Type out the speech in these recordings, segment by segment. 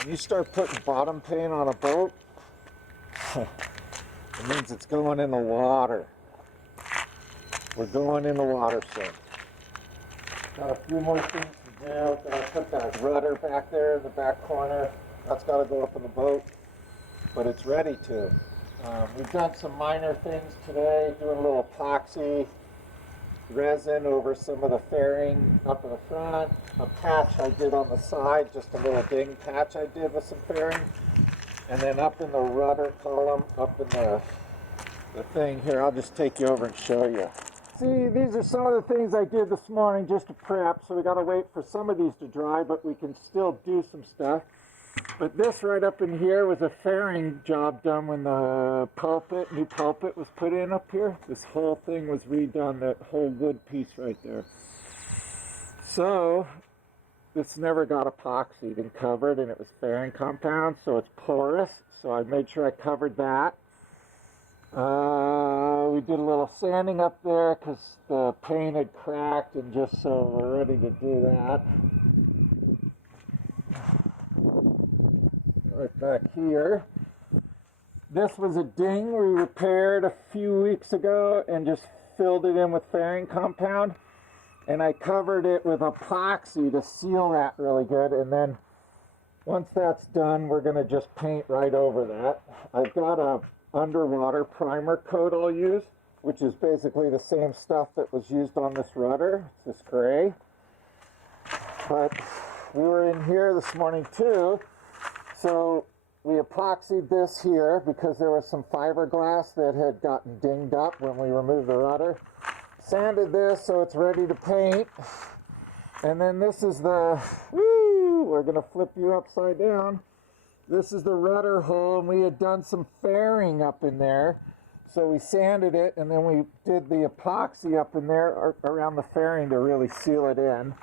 When you start putting bottom paint on a boat, it means it's going in the water. We're going in the water soon. Got a few more things to do. Gotta put that rudder back there in the back corner. That's got to go up in the boat, but it's ready to. We've done some minor things today, doing a little epoxy resin over some of the fairing up in the front, a patch I did on the side, just a little ding patch I did with some fairing, and then up in the rudder column, up in the thing here, I'll just take you over and show you. See, these are some of the things I did this morning just to prep, so we got to wait for some of these to dry, but we can still do some stuff. But this right up in here was a fairing job done when the new pulpit was put in up here. This whole thing was redone, that whole wood piece right there. So, this never got epoxied and covered, and it was fairing compound, so it's porous. So I made sure I covered that. We did a little sanding up there because the paint had cracked, and just so we're ready to do that. Right back here. This was a ding we repaired a few weeks ago and just filled it in with fairing compound, and I covered it with epoxy to seal that really good, and then once that's done we're going to just paint right over that. I've got a underwater primer coat I'll use, which is basically the same stuff that was used on this rudder. It's this gray, but we were in here this morning too. So we epoxied this here because there was some fiberglass that had gotten dinged up when we removed the rudder. Sanded this so it's ready to paint. And then this is the, we're going to flip you upside down. This is the rudder hole, and we had done some fairing up in there. So we sanded it, and then we did the epoxy up in there around the fairing to really seal it in.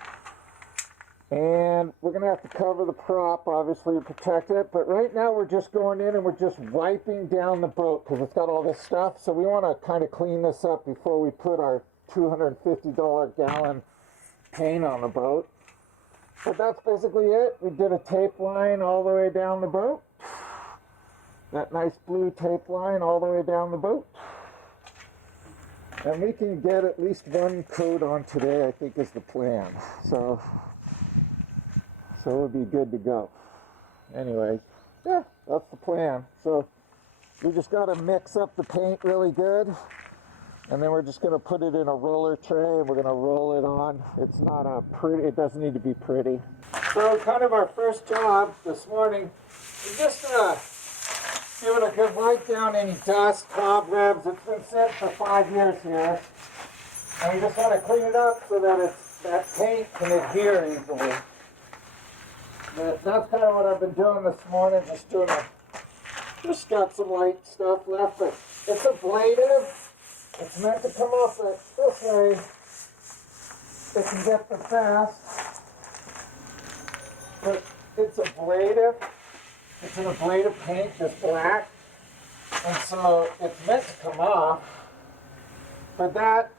And we're going to have to cover the prop, obviously, to protect it. But right now we're just going in and we're just wiping down the boat because it's got all this stuff. So we want to kind of clean this up before we put our $250 gallon paint on the boat. But that's basically it. We did a tape line all the way down the boat. That nice blue tape line all the way down the boat. And we can get at least one coat on today, I think, is the plan. So we'll be good to go. Anyways, yeah, that's the plan. So we just got to mix up the paint really good, and then we're just going to put it in a roller tray and we're going to roll it on. It's not a pretty, it doesn't need to be pretty. So kind of our first job this morning is just give it a good wipe down, any dust, cobwebs. It's been set for 5 years here, and we just want to clean it up so that that paint can adhere easily. But that's kind of what I've been doing this morning, just got some light stuff left, but it's ablative. It's meant to come off this way. It can get the fast, but it's ablative. It's an ablative paint, just black, and so it's meant to come off. But that,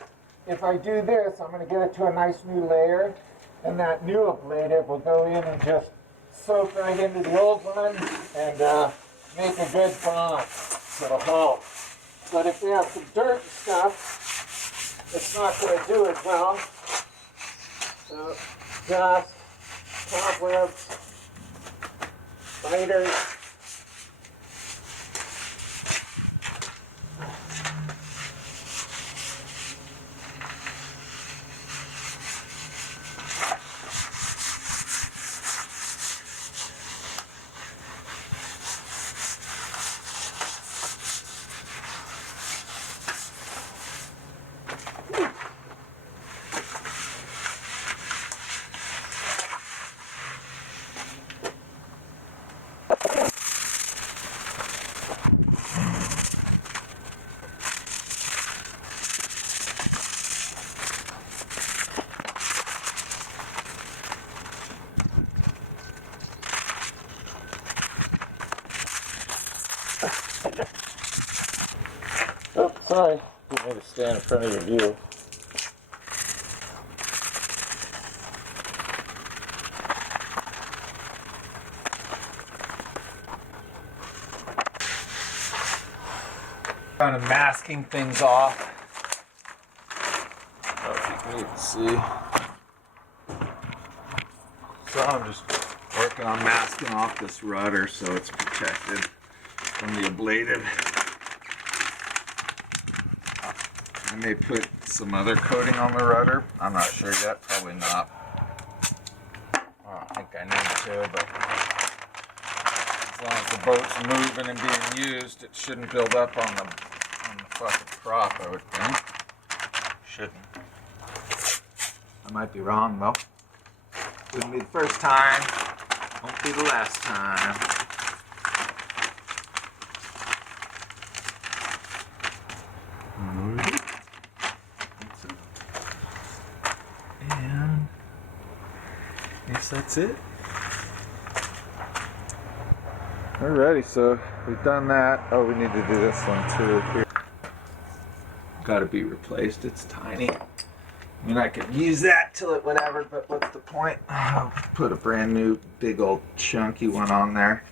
if I do this, I'm going to get it to a nice new layer, and that new ablative will go in and just soak right into the old one and make a good bond for the hull. But if you have some dirt and stuff, it's not going to do as well. So, dust, cobwebs, spiders. Oh, sorry. Didn't mean to stand in front of your view. Kind of masking things off. I don't know if you can even see. So I'm just working on masking off this rudder so it's protected from the ablative. I may put some other coating on the rudder. I'm not sure yet. Probably not. I don't think I need to, but as long as the boat's moving and being used, it shouldn't build up on the fucking prop, I would think. Shouldn't. I might be wrong though. Wouldn't be the first time. Won't be the last time. And I guess that's it. Alrighty, so we've done that. Oh, we need to do this one too here. Gotta be replaced, it's tiny. I mean, I could use that till it whatever, but what's the point? I'll put a brand new big old chunky one on there.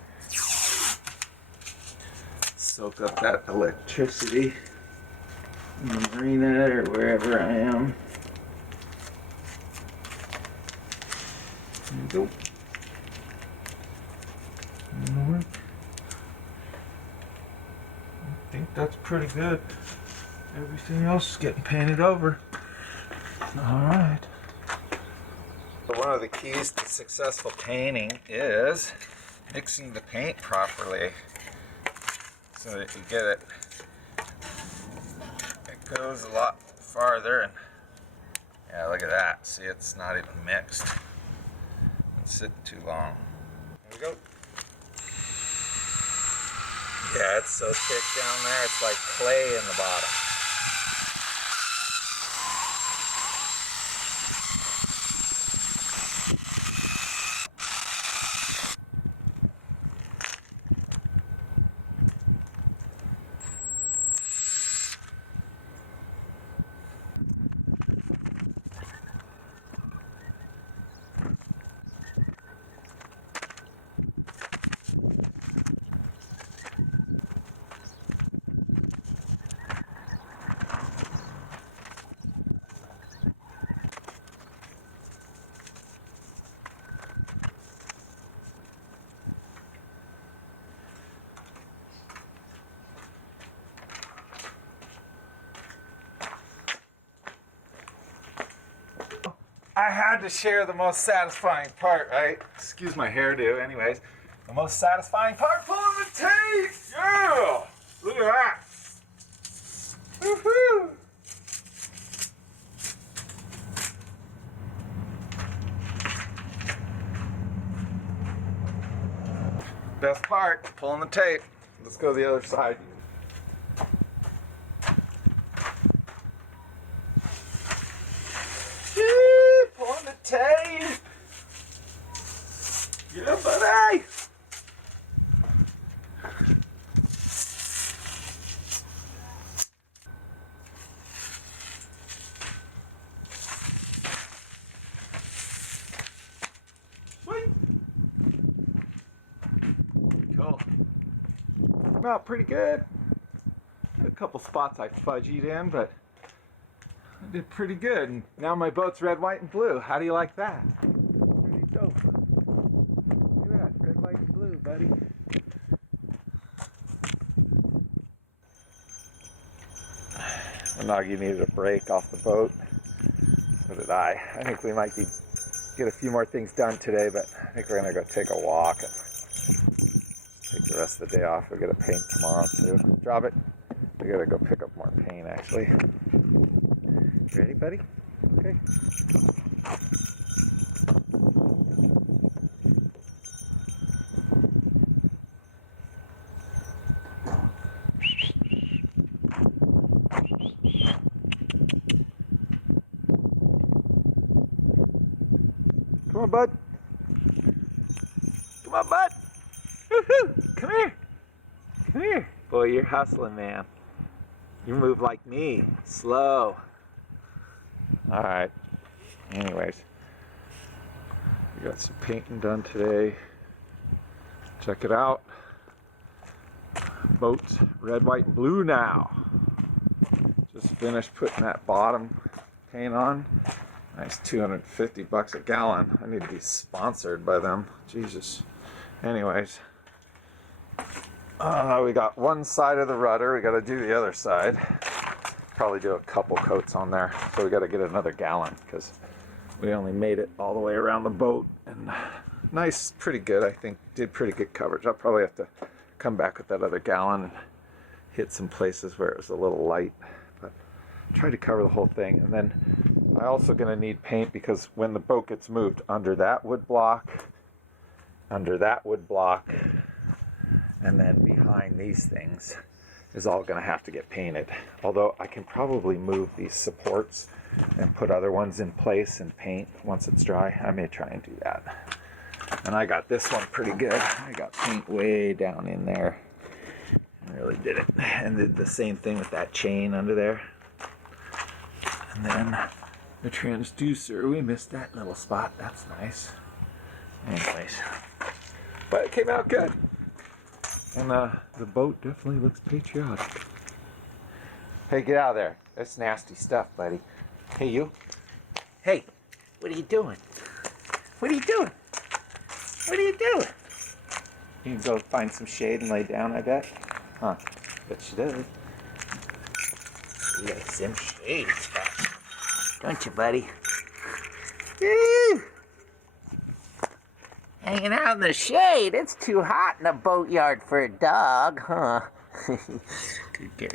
Soak up that electricity in the marina or wherever I am. There we go. I think that's pretty good. Everything else is getting painted over. Alright. One of the keys to successful painting is mixing the paint properly so that you get it. It goes a lot farther, and yeah, look at that. See, it's not even mixed. It's sitting too long. There we go. Yeah, it's so thick down there, it's like clay in the bottom. I had to share the most satisfying part, right? Excuse my hairdo, anyways. The most satisfying part, pulling the tape! Yeah! Look at that! Woohoo! Best part, pulling the tape. Let's go to the other side. Pulling the tape! Yeah, buddy! Sweet! Cool. Came out pretty good. A couple spots I fudgied in, but I did pretty good. And now my boat's red, white, and blue. How do you like that? Pretty dope. Look at that, red, white, and blue, buddy. Unagi needed a break off the boat. So did I. I think we might get a few more things done today, but I think we're gonna go take a walk and take the rest of the day off. We're gonna paint tomorrow too. Drop it. We gotta go pick up more paint actually. You ready, buddy? Okay. Come on, bud. Come on, bud. Woohoo! Come here. Come here. Boy, you're hustling, man. You move like me. Slow. All right. Anyways, we got some painting done today. Check it out. Boat's red, white, and blue now. finished putting that bottom paint on. Nice, $250 a gallon. I need to be sponsored by them. Jesus. Anyways, we got one side of the rudder. We got to do the other side. Probably do a couple coats on there. So we got to get another gallon because we only made it all the way around the boat. And nice, pretty good. I think did pretty good coverage. I'll probably have to come back with that other gallon and hit some places where it was a little light. But try to cover the whole thing. And then I'm also going to need paint because when the boat gets moved under that wood block, and then behind these things is all going to have to get painted. Although I can probably move these supports and put other ones in place and paint once it's dry. I may try and do that. And I got this one pretty good. I got paint way down in there. I really did it. And did the same thing with that chain under there. And then the transducer, we missed that little spot. That's nice. Anyways, but it came out good. And the boat definitely looks patriotic. Hey, get out of there. That's nasty stuff, buddy. Hey, you. Hey, what are you doing? What are you doing? What are you doing? You can go find some shade and lay down, I bet. Huh. Bet she does. You like some shade stuff. Don't you, buddy? Woo! Hanging out in the shade. It's too hot in the boatyard for a dog, huh? Good girl.